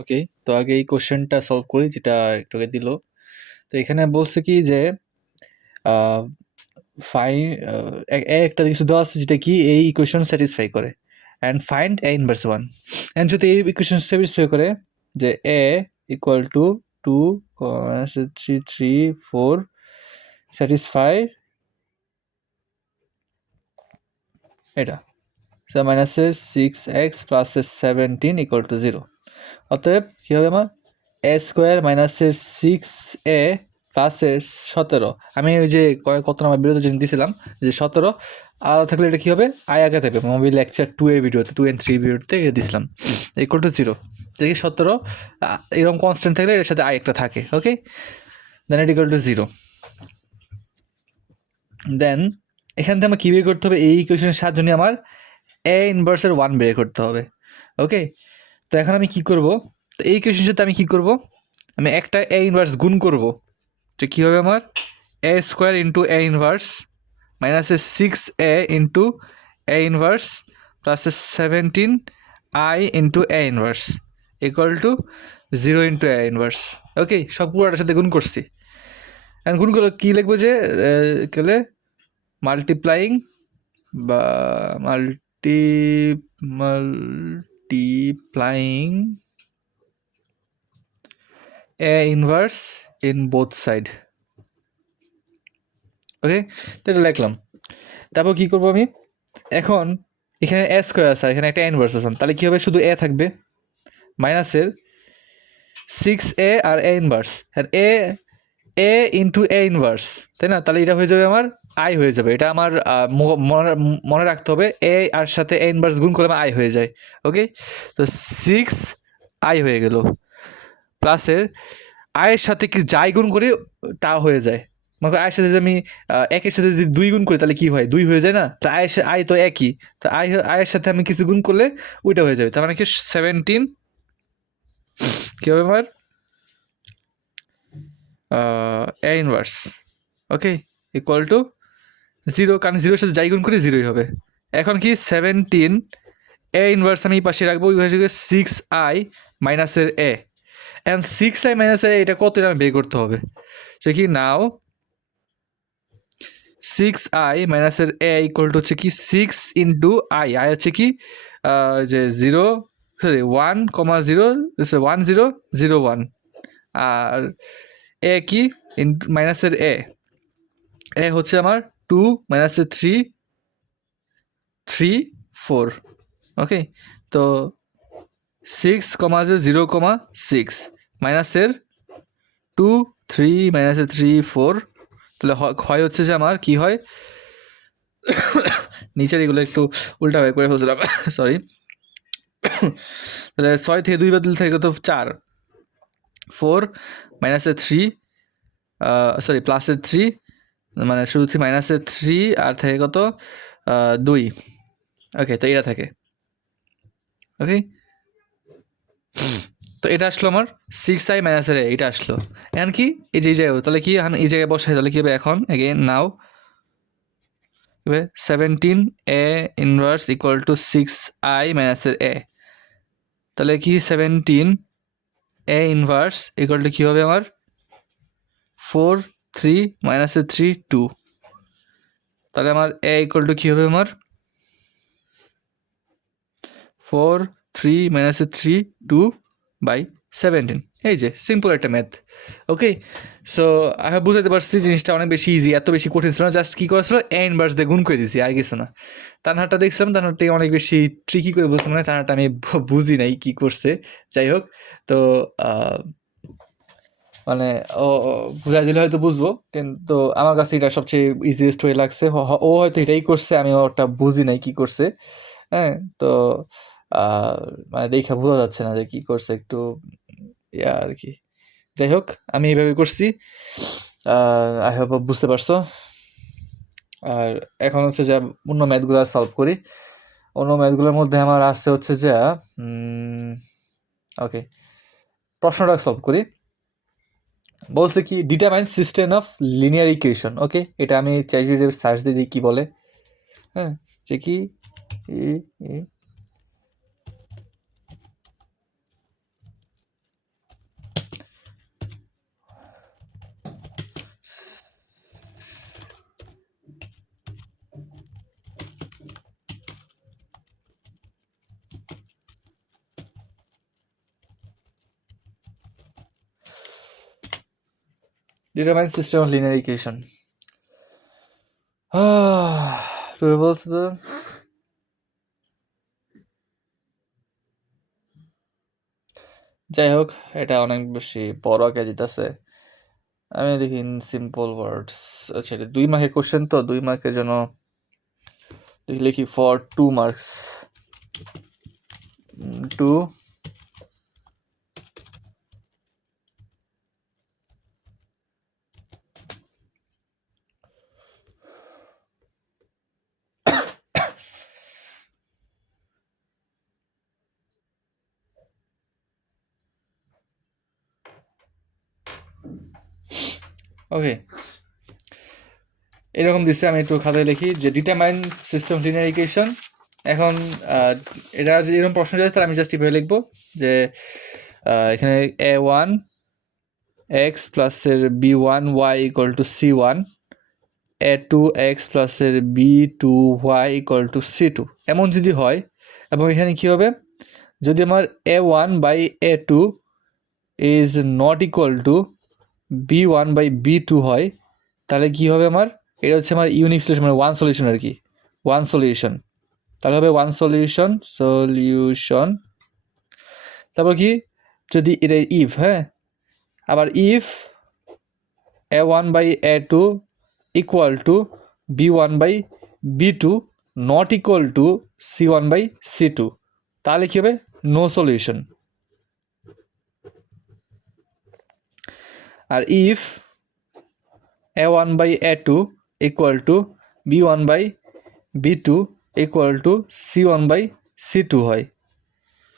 ওকে, তো আগে এই কোশ্চেনটা সলভ করি যেটা একটু আগে দিল। তো এখানে বলছে কি যে ফাই একটা কিছু দেওয়া আছে যেটা কি এই ইকুয়েশন স্যাটিসফাই করে and find A inverse one. And যদি এই ইকুয়েশন স্যাটিসফাই করে যে এ ইকুয়াল টু 2 3 3 4 স্যাটিসফাই এটা মাইনাসের 6x প্লাসের 17 ইকুয়াল টু 0। অতএব কী হবে আমার এ স্কোয়ার মাইনাসের 6a প্লাসের 17। আমি ওই যে কত নাম্বার ভিডিওতে যেন দিয়েছিলাম যে 17 আলাদা থাকলে এটা কী হবে আই আগে থাকবে মোবাইল লেকচার 2 এর ভিডিওতে 2 and 3 ভিডিওতে এটা দিয়েছিলাম ইকুয়াল টু 0। দেখি 17 এরকম কনস্ট্যান্ট থাকলে এর সাথে আই একটা থাকে। ওকে, দেন এটা ইকুয়াল টু 0। দেন এখান থেকে আমার কী বের করতে হবে এই ইকুয়েশনের সাহায্যে আমার এ ইনভার্সের 1 বের করতে হবে। ওকে, তো এখন আমি কি করব, তো এই ইকুয়েশনের সাথে আমি কি করব, আমি একটা এ ইনভার্স গুণ করব, তো কী হবে আমার A square into A inverse মাইনাসের 6a ইন্টু এ ইনভার্স প্লাসের 17 I into A inverse equal to 0 into A inverse. Okay, সব পুরোটার সাথে গুণ করছি। অ্যান্ড গুণ করলে কী লিখবো যে গেলে মাল্টিপ্লাইং বা multiplying A inverse in both side. Okay, তো এটা লিখলাম। তারপর কী করবো আমি এখন এখানে এ স্কোয়ার আছে এখানে একটা ইনভার্স আছে, তাহলে কী হবে শুধু এ থাকবে মাইনাসের 6a R A inverse R A into A inverse, তাই না? তাহলে এটা হয়ে যাবে আমার আই হয়ে যাবে। এটা আমার মনে রাখতে হবে এ আর সাথে এ ইনভার্স গুণ করলে আমার আই হয়ে যায়। ওকে, তো 6 আই হয়ে গেল প্লাসের আয়ের সাথে কি যাই গুণ করি তা হয়ে যায়। মানে আয়ের সাথে যদি আমি একের সাথে যদি 2 গুণ করি তাহলে কি হয় 2 হয়ে যায় না? তো আয় তো একই, তো আয়ের সাথে আমি কিছু গুণ করলে ওইটা হয়ে যাবে। তার মানে কি 17 কী হবে আমার এ ইনভার্স ওকে ইকুয়াল টু 0, কারণ 0-এর সাথে যাই গুণ করি 0ই হবে। এখন কি 17 এ ইনভার্স আমি এই পাশে রাখবো, ওই পাশে 6i মাইনাসের এ অ্যান্ড 6i মাইনাসের এটা কত এটা বের করতে হবে। সে কি নাও 6i মাইনাসের এ ইকুয়াল টু হচ্ছে কি 6 ইন্টু আই হচ্ছে কি যে 0 সরি 1,0 1001 আর এ কি ইন্টু মাইনাসের এ হচ্ছে আমার 2 মাইনাসের 3 4। ওকে, তো 6,0,6 মাইনাসের 2 3 মাইনাসের 3 4, তাহলে হয় হচ্ছে যে আমার কি হয় নিচের এগুলো একটু উল্টাভাবে করে ফেলছিলাম সরি। তাহলে 6 থেকে 2 বাদ দিলে থাকে তো 4 4 মাইনাসের 3 সরি প্লাসের 3 মানে শুধু 3 মাইনাসের 3 আর থাকে কত 2। ওকে, তো এটা থাকে। ওকে, তো এটা আসলো আমার 6i মাইনাসের এ, এটা আসলো। এখন কি এই যে এই জায়গায় তাহলে কি এই জায়গায় বসাই তাহলে কী হবে এখন এগেন নাও 17 এ ইনভার্স ইকুয়াল টু 6i মাইনাসের এ, তাহলে কি 17 এ ইনভার্স ইকুয়াল টু কী হবে আমার 4 3 মাইনাসের 3 2, তাহলে আমার এ ইকুয়াল টু কী হবে আমার 4 3 মাইনাসের 3 2/17। এই যে সিম্পল একটা ম্যাথ। ওকে, সো আমি বুঝতে পারছি জিনিসটা অনেক বেশি ইজি, এত বেশি কঠিন ছিল না। জাস্ট কী করেছিল এ ইনভার্স দিয়ে গুণ করে দিয়েছি আর কিছু না। তানহারটা দেখছিলাম, তানহারটা অনেক বেশি ট্রিকি করে বুঝতে মানে তানহারটা আমি বুঝি নাই কী করছে। যাই হোক, তো মানে ও বুঝাই দিলে হয়তো বুঝবো, কিন্তু আমার কাছে এটা সবচেয়ে ইজিয়েস্ট হয়ে লাগছে। ও হয়তো এটাই করছে, আমি ওটা বুঝি নাই কী করছে। হ্যাঁ, তো মানে দেখা বোঝা যাচ্ছে না যে কী করছে, একটু ইয়া আর কি। যাই হোক, আমি এইভাবে করছি, আই হোপ বুঝতে পারছো। আর এখন হচ্ছে যে অন্য ম্যাথগুলো সলভ করি। অন্য ম্যাথগুলোর মধ্যে আমার আসছে হচ্ছে যে ওকে, প্রশ্নটা সলভ করি। বলছে কি determine system of linear equation. Okay, এটা আমি চ্যাটজিপিটি সার্চ দিয়ে দিই কী বলে। হ্যাঁ, যে কি determine system of linear equation বলছে তো যাই হোক, এটা অনেক বেশি বড় আঁকে দিতেছে। আমি দেখি ইন সিম্পল ওয়ার্ডস। আচ্ছা, এটা 2 মার্কের কোশ্চেন, তো 2 মার্কের জন্য দেখি লিখি ফর 2 মার্কস 2 ওকে, এরকম দিচ্ছে। আমি একটু খাতায় লিখি যে determine system of linear equation. এখন এটা যদি এরকম প্রশ্ন যায় তাহলে আমি জাস্ট এভাবে লিখবো যে এখানে a1 x প্লাসের b1 y equal to c1, a2 x প্লাসের b2 y equal to c2 এমন যদি হয়, এবং এখানে কি হবে, যদি আমার a1 by a2 is not equal to b1 by b2 হয়, তাহলে কি হবে আমার, এটা হচ্ছে আমার ইউনিক সলিউশন, মানে ওয়ান সলিউশন আর কি, ওয়ান সলিউশন। তাহলে হবে ওয়ান সলিউশন সলিউশন। তারপর কি, যদি এটা ইফ, হ্যাঁ, আবার if a1 by a2 equal to b1 by b2 not equal to c1 by c2, তাহলে কি হবে, নো সলিউশন। আর if a1 by a2 equal to b1 by b2 equal to c1 by c2 হয়,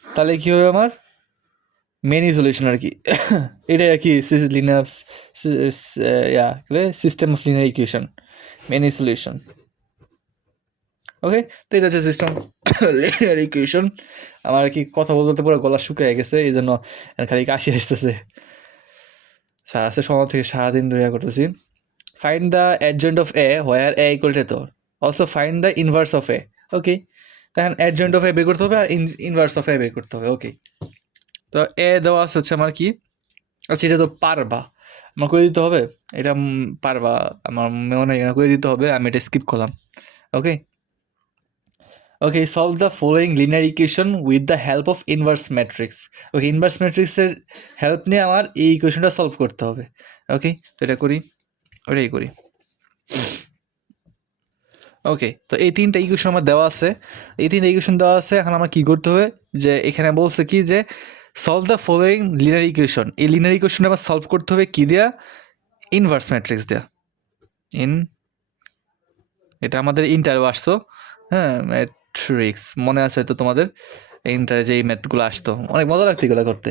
তাহলে কি হবে আমার many solution আর কি। এটাই আর কি linear system of linear equation, many solution. Okay, তো এটা হচ্ছে সিস্টেম লিনিয়ার ইকুয়েশন। আমার আর কি কথা বলতে পুরো গলা শুকিয়ে গেছে, এই জন্য খালি কাশি আসতেছে। আজকে সময় থেকে সারাদিন ধরে করতেছি। Find the adjoint of A where A equal to, also find the inverse of A. Okay, তখন অ্যাডজয়েন্ট অফ এ বের করতে হবে আর ইনভার্স অফ এ বের করতে হবে। ওকে, তো এ দেওয়া আছে হচ্ছে আমার কি, আচ্ছা এটা তো পারবা, আমার করে দিতে হবে, এটা পারবা, আমার মনে হয় এটা করে দিতে হবে, আমি এটা স্কিপ করলাম। Okay, okay, solve the following linear equation with the help of inverse matrix. Okay, inverse ম্যাট্রিক্সের হেল্প নিয়ে আমার এই ইকুয়েশনটা সলভ করতে হবে। ওকে, তো এটা করি, ওটাই করি। ওকে, তো এই 3টা ইকুয়েশন আমার দেওয়া আছে, এই 3টা ইকুয়েশন দেওয়া আছে। এখন আমার কী করতে হবে, যে এখানে বলছে কি যে solve the following linear equation, এই লিনিয়ার ইকুয়েশনটা আমার সলভ করতে হবে কি দেয়া, ইনভার্স ম্যাট্রিক্স দেয়া। এটা আমাদের ইন্টারও আসতো, হ্যাঁ, ম্যাট্রিক্স মনে আছে তো তোমাদের, ইন্টারে যে এই ম্যাথগুলো আসতো, অনেক মজা লাগতো এগুলো করতে।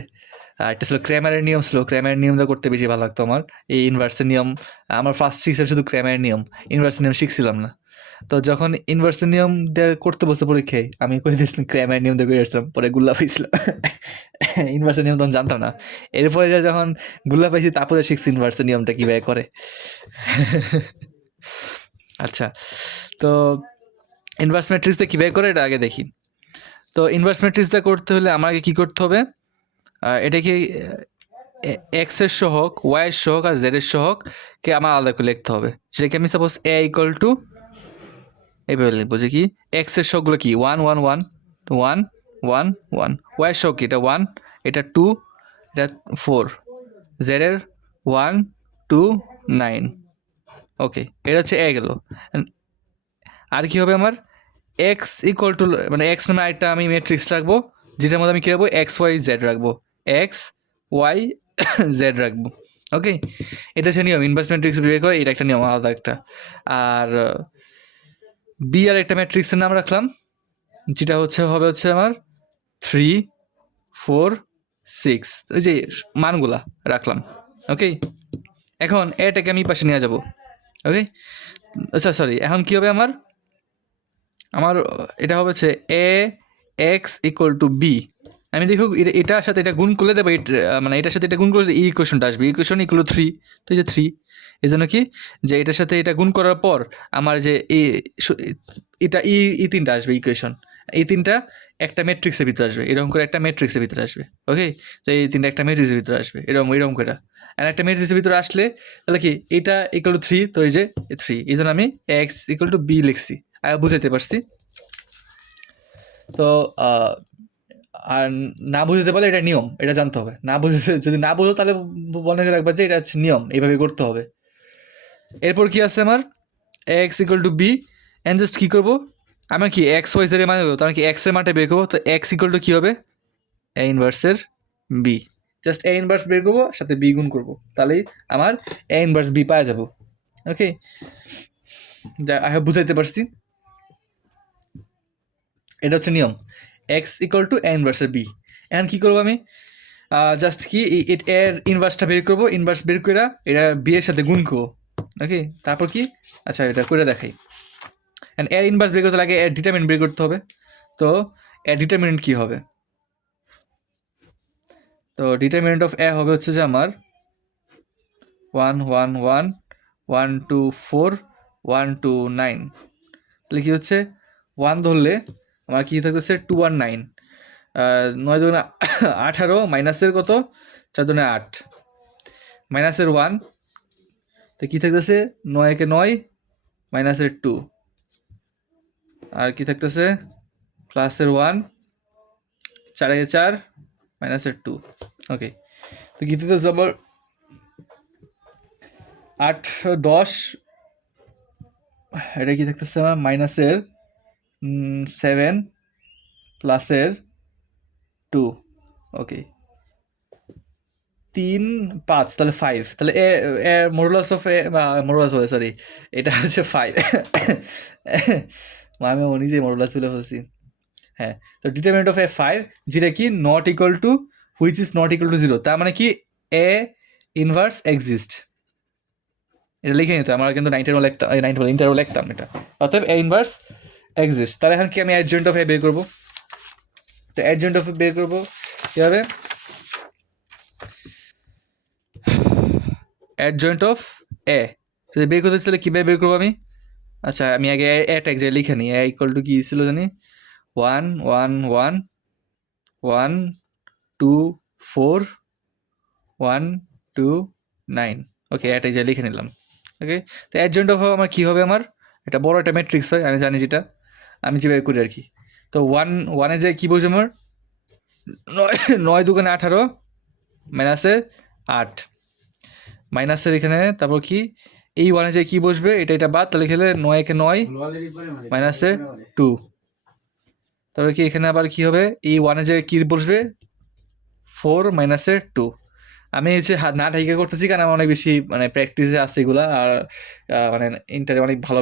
আর একটা ছিল ক্র্যামারের নিয়ম, ছিল ক্র্যামারের নিয়মটা করতে বেশি ভালো লাগতো আমার। এই ইনভার্সের নিয়ম আমার ফার্স্ট শিখছিলাম শুধু ক্র্যামারের নিয়ম, ইনভার্সের নিয়ম শিখছিলাম না। তো যখন ইনভার্সের নিয়ম দিয়ে করতে বসে পরীক্ষায়, আমি করে দিয়েছিলাম ক্র্যামারের নিয়ম দিয়ে করে আসছিলাম, পরে গুল্লা পাইছিলাম। ইনভার্সের নিয়ম তখন জানতাম না, এরপরে যখন গুল্লা পাইছি তারপরে শিখছি ইনভার্সের নিয়মটা কীভাবে করে। আচ্ছা, তো ইনভার্স ম্যাট্রিক্সটা কীভাবে করে এটা আগে দেখি। তো ইনভার্স ম্যাট্রিক্সটা করতে হলে আমাকে কী করতে হবে, এটাকে এক্সের সহগ, ওয়াইয়ের সহগ আর জেডের সহগকে আমার আলাদা করে লিখতে হবে। সেটাকে আমি সাপোজ এ ইকুয়াল টু এইভাবে লিখবো যে কি, এক্সের সহগগুলো কি 1 1 1 1 1 1, ওয়াইয়ের সহগ কি, এটা 1, এটা 2, এটা 4, জেডের 1 2 9। ওকে, এটা হচ্ছে এ গেল। আর কি হবে আমার, এক্স ইকুয়াল টু, মানে এক্স নামে আরেকটা আমি ম্যাট্রিক্স রাখবো, যেটার মধ্যে আমি কী রাখবো, এক্স ওয়াই জেড রাখবো, এক্স ওয়াই জেড রাখবো। ওকে, এটা হচ্ছে নিয়ম, ইনভার্স ম্যাট্রিক্স বের করে, এটা একটা নিয়ম আলাদা একটা। আর বি আর একটা ম্যাট্রিক্সের নাম রাখলাম, যেটা হবে আমার 3 4 6, এই যে মানগুলা রাখলাম। ওকে, এখন এটাকে আমি পাশে নিয়ে যাব। ওকে, আচ্ছা সরি, এখন কী হবে আমার এটা হবে হচ্ছে এ এক্স ইকুয়াল টু বি। আমি দেখো এটার সাথে এটা গুণ করলে দেবো, মানে এটার সাথে এটা গুণ করলে এই ইকুয়েশনটা আসবে, ইকুয়েশন ইকুয়াল 3, তো এই যে 3, এই জন্য কি, যে এটার সাথে এটা গুণ করার পর আমার যে এটা ই 3টা আসবে ইকুয়েশন, এই তিনটা একটা ম্যাট্রিক্সের ভিতরে আসবে, এরকম করে একটা ম্যাট্রিক্সের ভিতরে আসবে। ওকে, তো এই তিনটা একটা ম্যাট্রিক্সের ভিতরে আসবে এরকম করে। আর একটা ম্যাট্রিক্সের ভিতরে আসলে তাহলে কি এটা ইকুয়াল টু 3, তো এই যে 3, এই জন্য আমি এক্স ইকুয়াল টু বি লিখছি। বুঝাইতে পারছি? তো আর না বুঝতে পারলে এটা নিয়ম, এটা জানতে হবে। না বুঝতে, যদি না বুঝো তাহলে মনে রাখবা যে এটা হচ্ছে নিয়ম, এইভাবে করতে হবে। এরপর কি আছে আমার x equal to B, and just কী করবো, আমি কি এক্স ওয়াই জেড এর মানে দেবো, তাহলে কি এক্সের মানটা বের করবো। তো এক্স ইকুয়াল টু কী হবে, এ ইনভার্সের বি। জাস্ট এ ইনভার্স বের করবো, সাথে বি গুণ করবো, তাহলেই আমার এ ইনভার্স বি পাওয়া যাবো। ওকে, আই হোপ বুঝাইতে পারছি। এটা হচ্ছে নিয়ম, এক্স ইকুয়াল টু এ ইনভার্সের বি। এখন কী করবো আমি, জাস্ট কি এর ইনভার্সটা বের করবো, ইনভার্স বের করে এটা বি এর সাথে গুণ করবো। ওকে, তারপর কি, আচ্ছা এটা করে দেখাই। অ্যান্ড এর ইনভার্স বের করতে লাগে এর ডিটারমিনেন্ট বের করতে হবে। তো এর ডিটারমিনেন্ট কী হবে, তো ডিটারমিনেন্ট অফ এ হবে হচ্ছে যে আমার 1 1 1 1 2 4 1 2 9। তাহলে কী হচ্ছে, 1 ধরলে আমার কী থাকতেছে 2 আর 9, 9 দুগুণে 18, মাইনাসের কত 4 দুগুণে 8, মাইনাসের 1, তো কী থাকতেছে 9 একে 9, মাইনাসের 2, আর কি থাকতেছে প্লাসের 1, 4 একে 4, মাইনাসের 2। ওকে, তো কী থাকতেছে আবার 8 10, এটা কি থাকতেছে আমার মাইনাসের 7 প্লাসের 2। ওকে, 3 5, তাহলে 5, তাহলে এ মডুলাস অফ এ, মডুলাস হয় সরি, এটা হচ্ছে 5। আমি নিজে মডুলাস বলে ফেলছি। হ্যাঁ, তো ডিটারমিনেন্ট অফ এ 5, যেটা কি not equal two, which is not equal to 0, তার মানে কি এ ইনভার্স এক্সিস্ট। এটা লিখে নিতে আমরা কিন্তু 9 লিখতাম, 9 ইন্টারও লিখতাম এটা। অতএব এ ইনভার্স এক্সিস্ট। তাহলে এখন কি আমি অ্যাডজয়েন্ট অফ এ বের করবো। তো অ্যাডজয়েন্ট অফ এ বের করবো কীভাবে, অ্যাডজয়েন্ট অফ এ যদি বের করতে তাহলে কীভাবে বের করবো আমি। আচ্ছা, আমি আগে এটা এক জায়গায় লিখে নিই। এ ইকুয়াল টু কী ছিল জানি, 1 1 1 1 2 4 1 2 9। ওকে, এটা এক জায়গায় লিখে নিলাম। ওকে, তো অ্যাডজয়েন্ট অফ আমার কী হবে, আমার এটা বড় একটা ম্যাট্রিক্স হয়, আমি জানি যেটা, আমি যেভাবে করি আর কি। তো 1 যায় কী বলছে আমার 9 দুগুণে 18, মাইনাসের 8, মাইনাসের এখানে তারপর কি এই 1 যায় কী বসবে, এটা বাদ, তাহলে খেলে 9 একে 9, মাইনাসের 2, তারপরে কি এখানে আবার কী হবে, এই 1 যায় কী বসবে 4, মাইনাসের 2। আমি হচ্ছে না ঢাইকা করতেছি, কারণ আমার অনেক বেশি মানে প্র্যাকটিসে আছে এগুলো, আর মানে ইন্টারে অনেক ভালো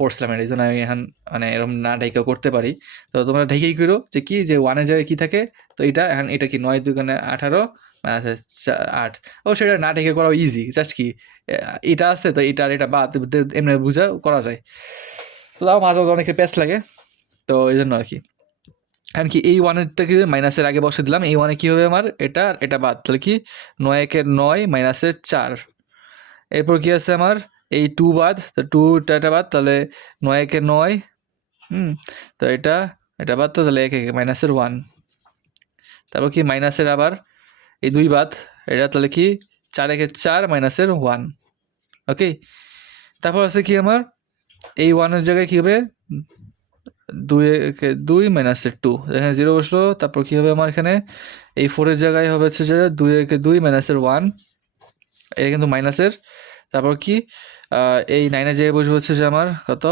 পড়ছিলাম, এই জন্য আমি এখন মানে এরকম না ঢাইকা করতে পারি। তো তোমরা ঢাইকাই করো যে কি, যে 1 জায়গায় কী থাকে, তো এটা এখন এটা কি 9 দুগুণে 18, আচ্ছা 8। ও সেটা না ঢেকে করা ইজি, জাস্ট কি এটা আছে তো এটা আর এটা বাদ এমনি বুঝা করা যায়। তো তাও মাঝে মাঝে অনেকে প্যাচ লাগে, তো এই জন্য আর কি। এখন কি এই 1-এরটাকে মাইনাসের আগে বসে দিলাম, এই 1-এ কী হবে আমার এটা আর এটা বাদ, তাহলে কি 9 একে 9, মাইনাসের 4। এরপর কি আছে আমার এই 2 বাদ, তো 2টা বাদ, তাহলে 9 একে 9, তো এটা বাদ, তো তাহলে 1 একে মাইনাসের 1। তারপর কি মাইনাসের আবার এই 2 বাদ, এটা তাহলে কি 4 একে 4, মাইনাসের 1। ওকে, তারপর আছে কি আমার এই 1-এর জায়গায় কী হবে 2 একে 2, মাইনাসের 2, এখানে 0 বসলো। তারপর কী হবে আমার এখানে এই 4-এর জায়গায় হবে হচ্ছে যে 2 একে 2, মাইনাসের 1, এটা কিন্তু মাইনাসের। তারপর কি এই 9-এর জায়গায় বসবে হচ্ছে যে আমার কত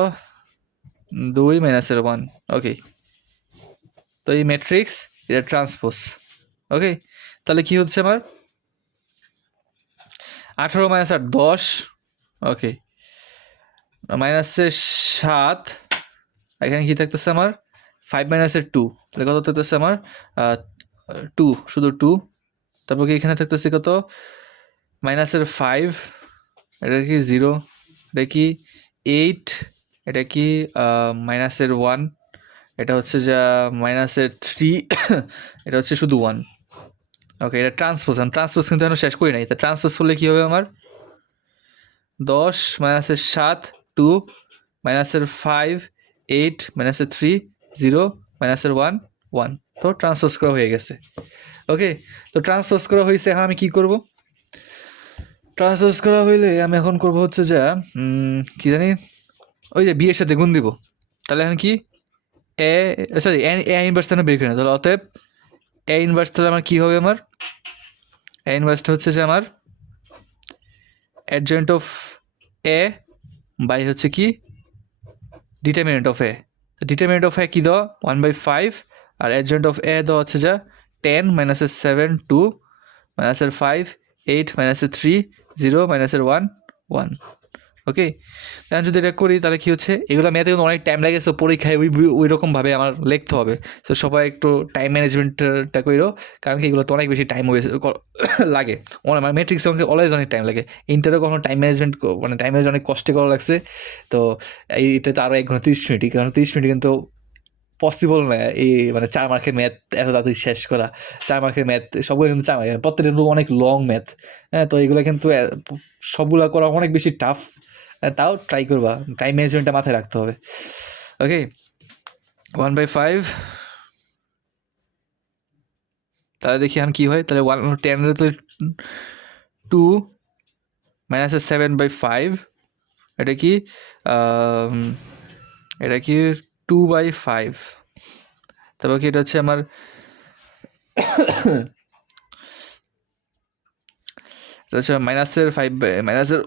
2, মাইনাসের 1। ওকে, তো এই ম্যাট্রিক্স এটা ট্রান্সপোজ। ওকে, তাহলে কি হচ্ছে আমার 18 মাইনাস 8 10। ওকে, মাইনাসের 7, এখানে কী থাকতেছে আমার 5, মাইনাসের 2, তাহলে কত থাকতেছে আমার 2, শুধু 2। তারপর কি এখানে থাকতেছে কত মাইনাসের 5, এটা কি 0, এটা কি 8, এটা কি মাইনাসের 1, এটা হচ্ছে যা মাইনাসের 3, এটা হচ্ছে শুধু 1। ওকে, এটা ট্রান্সপোজ কিন্তু এখনো শেষ করি নাই। তা ট্রান্সপোজ করলে কী হবে আমার 10, মাইনাসের 7 2, মাইনাসের 5 8, মাইনাসের 3 0, মাইনাসের 1 1, তো ট্রান্সপোজ করা হয়ে গেছে। ওকে, তো ট্রান্সপোজ করা হয়েছে, এখন আমি কি করব? ট্রান্সপোজ করা হইলে আমি এখন করব হচ্ছে যে কি জানি, ওই যে বি এর সাথে গুণ দিব। তাহলে এখন কি এ সরি এ ইনভার্স তাহলে বের করি না, তাহলে অতএব এ ইনভার্স তাহলে আমার কী হবে, আমার এ ইনভার্সটা হচ্ছে যে আমার অ্যাডজয়েন্ট অফ এ বাই হচ্ছে কি determinant of A. Determinant of A কী দেওয়া 1/5, আর অ্যাডজয়েন্ট অফ এ দেওয়া হচ্ছে যা 10 মাইনাসের 7 2 মাইনাসের 5 8 মাইনাসের 3 0 মাইনাসের 1 1। ওকে, এখন যদি এটা করি তাহলে কী হচ্ছে, এগুলো ম্যাথে কিন্তু অনেক টাইম লাগে, সো পরীক্ষায় ওই রকমভাবে আমার লিখতে হবে। সো সবাই একটু টাইম ম্যানেজমেন্টটা করো, কারণ কি এগুলো তো অনেক বেশি টাইম লাগে। মানে ম্যাট্রিক্সে আমাকে অলওয়েজ অনেক টাইম লাগে। ইন্টারও কখনো টাইম ম্যানেজমেন্ট মানে টাইম ম্যানেজ অনেক কষ্টে করা লাগছে। তো এইটা তো আরও 1 ঘন্টা 30 মিনিটই, কারণ 30 মিনিট কিন্তু পসিবল না এই মানে 4 মার্কের ম্যাথ এত তাড়াতাড়ি শেষ করা। 4 মার্কের ম্যাথ সবগুলো কিন্তু 4 মার্কের, প্রত্যেকটা কিন্তু অনেক লং ম্যাথ। হ্যাঁ, তো এগুলো কিন্তু সবগুলো করা অনেক বেশি টাফ। তাও ট্রাই করবা, টাইম ম্যানেজমেন্টটা মাথায় রাখতে হবে। ওকে, 1/5, তাহলে দেখি এখন কী হয়। তাহলে 10 তো 2 মাইনাসের 7/5, এটা কি এটা কি 2/5। তারপর কি এটা হচ্ছে আমার এটা হচ্ছে মাইনাসের 5 মাইনাসের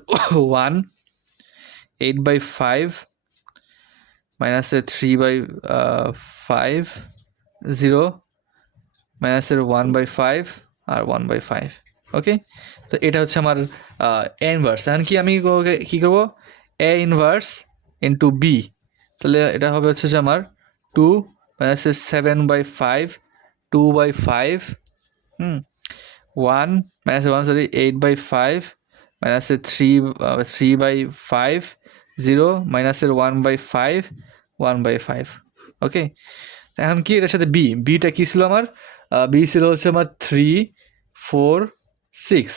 1 8/5 মাইনাসের 3/5 0 মাইনাসের 1/5 আর 1/5। ওকে, তো এটা হচ্ছে আমার এ ইনভার্স। এখন কি আমি কী করবো, এ ইনভার্স ইন্টু বি। তাহলে এটা হবে হচ্ছে যে আমার 2 মাইনাসের 7/5 2/5 1 মাইনাসের 1 সরি 8/5 মাইনাসের 3/5 0 মাইনাসের 1/5 1/5। ওকে, এখন কি এটার সাথে বিটা কী ছিল আমার, বি ছিল হচ্ছে আমার 3 4 6।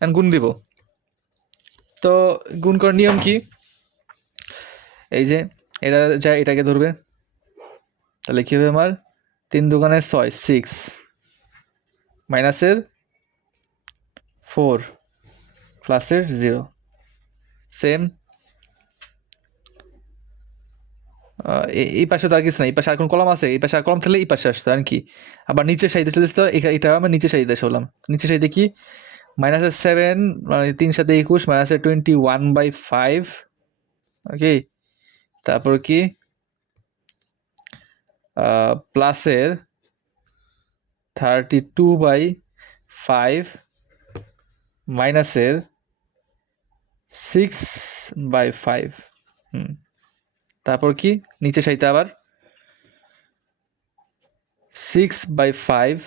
এখন গুণ দিব। তো গুণ করার নিয়ম কি, এই যে এটা যা এটাকে ধরবে, তাহলে কী হবে আমার 3 দুগুণে 6 6 মাইনাসের 4 প্লাসের 0 সেম। এই পাশে তো আর কিছু না, এই পাশে আর কোন কলম আছে, এই পাশে আর কলম থাকলে এই পাশে আসতো আর কি। আবার নিচের সাইডে চলে আসতো, এটা আমার নিচের সাইডে হলাম। নিচের সাইডে কি মাইনাসের 7 মানে 3 সাথে 21 মাইনাসের 21/5। ওকে, তারপর কি প্লাসের 32/5 মাইনাসের 6/5। তারপর কি নিচে সাইতে আবার 6/5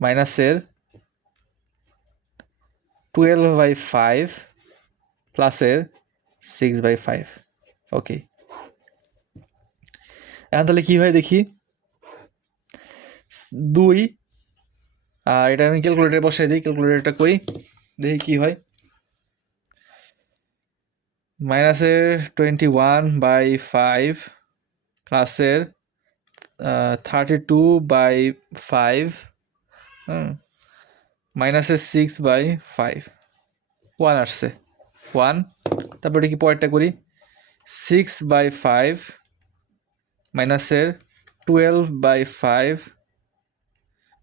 মাইনাসের 12/5 প্লাসের 6/5। ওকে, এখন তাহলে কী হয় দেখি 2, আর এটা আমি ক্যালকুলেটারে বসাই দিই, ক্যালকুলেটারটা কই দেখি কী হয়। মাইনাসের 21/5 প্লাসের 32/5 মাইনাসের 6/5 1 আসছে 1। তারপরে কি পরেরটা করি 6/5 মাইনাসের 12/5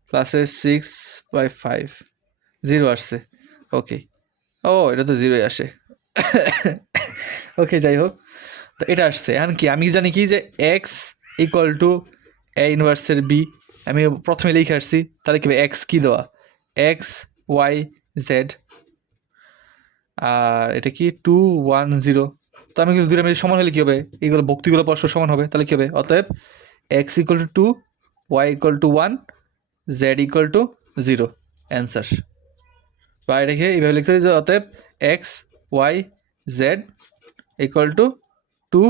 প্লাসের 6/5 0 আসছে। ওকে, ও এটা তো 0ই আসে। ওকে, যাই হোক, তো এটা আসছে। এখন কি আমি জানি কি যে এক্স ইকুয়াল টু এ ইনভার্সের বি, আমি প্রথমে লিখে আসছি। তাহলে কি এক্স কী দেওয়া এক্স ওয়াই জেড, আর এটা কি 2 1 0। তো আমি কিন্তু দুইটা মিলে সমান হলে কী হবে, এইগুলো ভক্তিগুলো পরস্পর সমান হবে, তাহলে কী হবে অতএব X equal to 2 Y equal to 1 Z equal to 0 answer. বা এটাকে এইভাবে লিখতে যে অতএব X Y Z equal to 2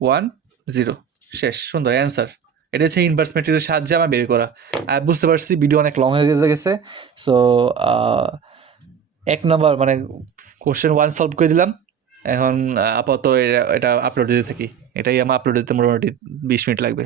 1 0 শেষ, সুন্দর অ্যান্সার। এটা হচ্ছে ইনভার্স ম্যাট্রিক্সের সাহায্যে আমার বের করা। বুঝতে পারছি ভিডিও অনেক লং হয়ে গেছে, সো 1 নম্বর মানে কোশ্চেন 1 সলভ করে দিলাম। এখন আপাতত এটা আপলোড দিতে থাকি, এটাই আমার আপলোড দিতে মোটামুটি 20 মিনিট লাগবে।